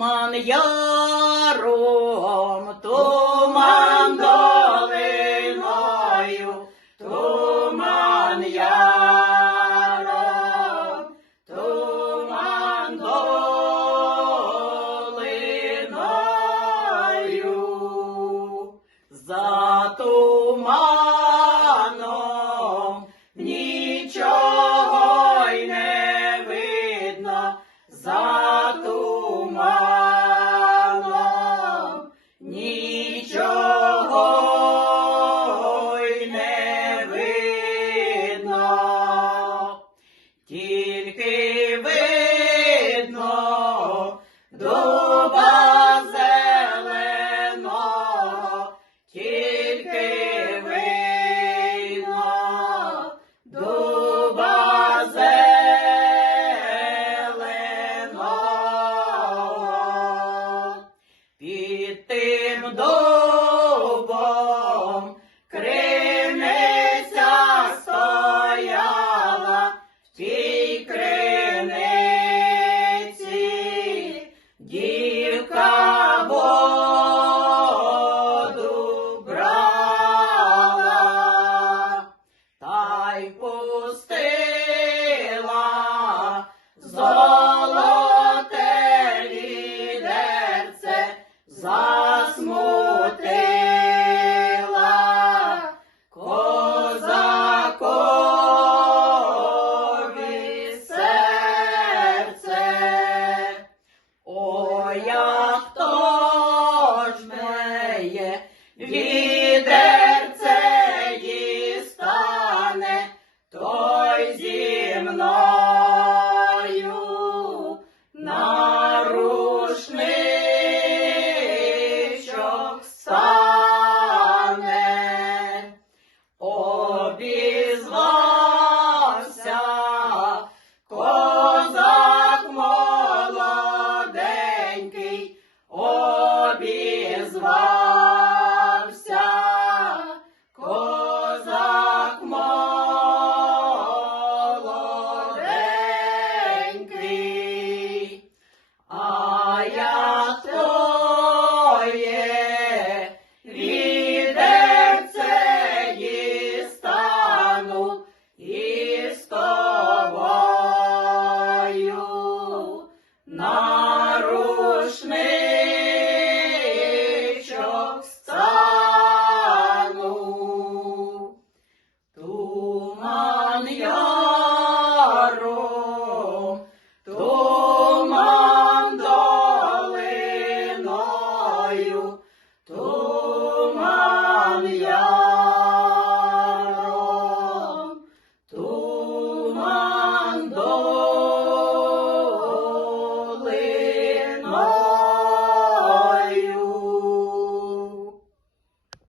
Роман Яро. тим до. хто Зізвався козак молоденький, а я